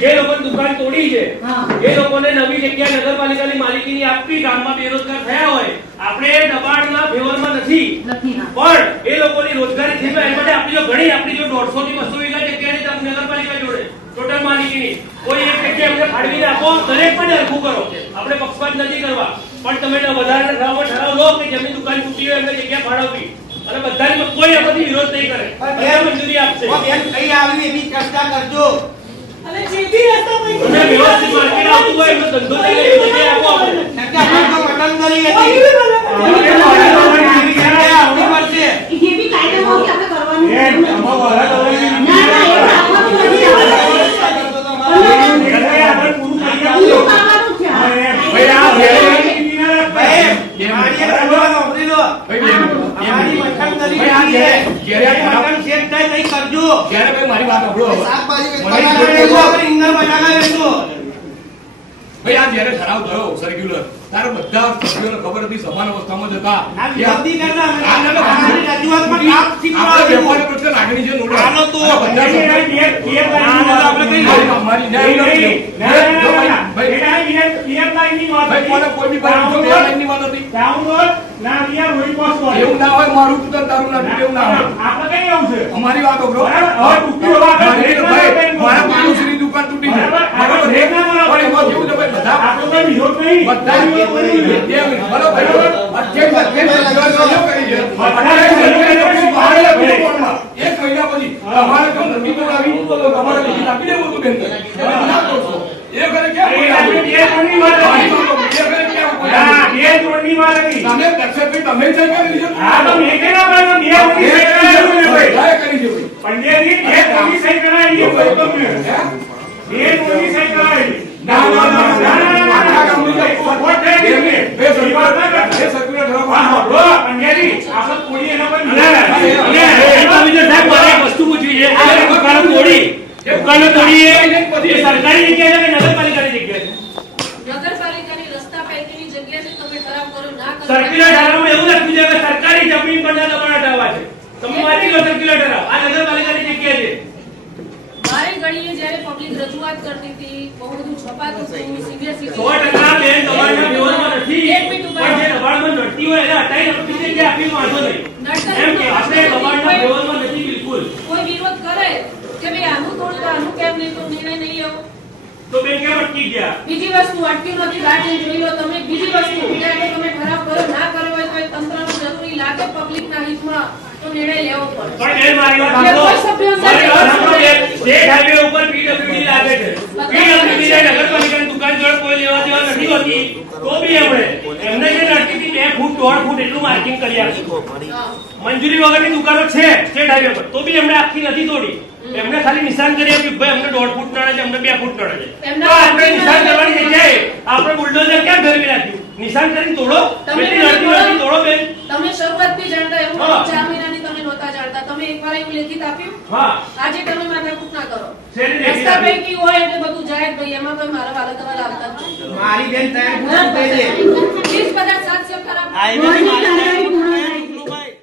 જે લોકો દુકાન તોડી છે એ લોકોને નવી જગ્યા નગરપાલિકાની માલિકીની આપવી ગામમાં બેરોજગાર થયા હોય. આપણે દબાણના ફેવરમાં નથી. પણ એ લોકોની રોજગારી થઈ જાય માટે જો ઘણી આપણી જો દોઢસો થી નગરપાલિકા ટોટલ માલિકીની કોઈ એક જગ્યાએ અમને ફાળવી આપો દરેક પણ હરખું કરો. આપણે પક્ષપાત નથી કરવા. પણ તમે વધારે ઠરાવ ઠરાવ લો કે જેમની દુકાન તૂટી હોય એમને જગ્યા ફાળવવી. અને બધાને કોઈ આમાંથી વિરોધ નહીં કરે. બધા મંજૂરી આપશે. બેન કઈ આવી એની ચર્ચા કરજો. અને જે બી રસ્તા પર અને વ્યવસ્થિત માર્કેટ આવતું હોય એમનો ધંધો ચાલે એ જગ્યાએ આપો આપણે. ચર્ચા કરજો મટન કરી હતી કોઈ બી જગ્યા કાયદામાં હોય આપણે કરવાનું ના ના એ રાખવાનું નથી આપણે. પૂરું કરવાનું છે આ. ભાઈ મારી એક વાત સાંભળી લો અમારી મટન કરી હતી મટન શેક થાય તઈ કરજો મારી વાત સાંભળો હવે. શાકભાજી મને વેચતા તમારે એવું આપણે ઇંગલ બટાકા વેચો ભાઈ આ જ્યારે ઠરાવ થયો સર્ક્યુલર ત્યારે બધા સભ્યોને ખબર હતી સમાન અવસ્થામાં જ હતા હતી. અમારી વાત દુકાન તૂટી બધા બધા બે મિનિટ, બરાબર અઠ્યાવીસ અઠ્યાવીસ સભ્યોએ સહીઓ કરી છે. અઠ્યાવીસ સભ્યોએ બહાર લખેલું બોર્ડમાં. એક મહિના પછી તમારે જો નથી બોલાવી તો તમારે લીધી આપી દેવું હતું બેન તમે ના કરશો. એ ઘરે ક્યાં બોલાવી? એ ઘરે ક્યાં બોલાવી? તમે તમે કરી. હા, તો મેં કેના પાડ્યો? બે ઓની સહી કરાવી ભાઈ. બધાએ કરી છે પંડ્યાજી, બે ઓની સહી કરાવી છે ભાઈ તમને. બે ઓની સહી કરાવી. ના, ના, ના, ના, ના, ના, આખા ગામની ભાઈ, support થાય ને? બે એ વાત ના સર્ક્યુલર- બે સર્ક્યુલર ઠરાવ હા, હા, પંડ્યાજી, આપણે કોઈ એના પર અને અને એમાં બીજો સાહેબ મારે વસ્તુ પૂછવી છે આ દુકાનો તોડી દુકાનો તોડી એ એ સરકારી જગ્યા છે કે નગરપાલિકાની જગ્યા છે નગરપાલિકાની રસ્તા પૈકીની જગ્યા છે તમે ખરાબ કરો ના કરો સર્ક્યુલર ઠરાવમાં એવું લખ્યું છે કે સરકારી જમીન પરના દબાણ હટાવવા છે. તમે વાંચી લો સર્ક્યુલર ઠરાવ આ નગરપાલિકાની જગ્યા છે. મારે ગણીએ જ્યારે પબ્લિક રજૂઆત કરતી હતી બહુ બધું છપાતું હતું સિનિયર સો ટકા બેન દબાણના વિરોધમાં નથી. એક મિનિટ ઊભા જે દબાણમાં નડતી હોય એને હટાવી આપણે બીજી જગ્યાએ આપવી વાંધો નહીં. એમ કે આપણે દબાણના વિરોધમાં નથી બિલકુલ. કોઈ વિરોધ કરે કે ભાઈ આનું થોડું તો આનું કેમ નહીં તો નિર્ણય નહીં લેવો તો બેન કેમ અટકી ગયા? બીજી વસ્તુ અટક્યું નથી ગાડી જોઈ લો તમે. બીજી વસ્તુ કરો ના કરો હોય તો તંત્રનું જરૂરી લાગે પબ્લિકના હિતમાં તો નિર્ણય લેવો પડે પણ બેન મારી વાત એટલે સાંભળો. કોઈ સભ્યો અંદર મારી વાત સાંભળો બેન. નહીં. સ્ટેટ હાઈવે ઉપર PWD લાગે છે PWD ને નગરપાલિકાની દુકાન જોડે કોઈ લેવા દેવા નથી હોતી તો બી એમણે એમને જે નડતી બે ફૂટ દોઢ ફૂટ એટલું માર્કિંગ કરી આપ્યું. મંજૂરી વગરની દુકાનો છે સ્ટેટ હાઈવે પર તો બી એમણે આખી નથી તોડી એમને ખાલી નિશાન કરી આપ્યું ભાઈ અમને દોઢ ફૂટ નડે છે અમને બે ફૂટ નડે છે તો આપણે નિશાન કરવાની જગ્યાએ આપણે બુલડોઝર કેમ ફેરવી નાખ્યું નિશાન કરીને તોડો. તમે નડતી તોડો. બેન. તમે શરૂઆતથી જાણતા એવું ચાર મહિનાની તમે નહોતા જાણતા. તમે એકવાર એવું લેખિત આપ્યું? હા. આજે તમે માથાકૂટ ના કરો. રસ્તા? પૈકી હોય એટલે બધું જાય ભાઈ. એમાં કોઈ મારા વાલા તમારા આવતા મારી બેન તૈયાર પૂછું કહી દે. પ્લીઝ બધા સાથ સહકાર આપો.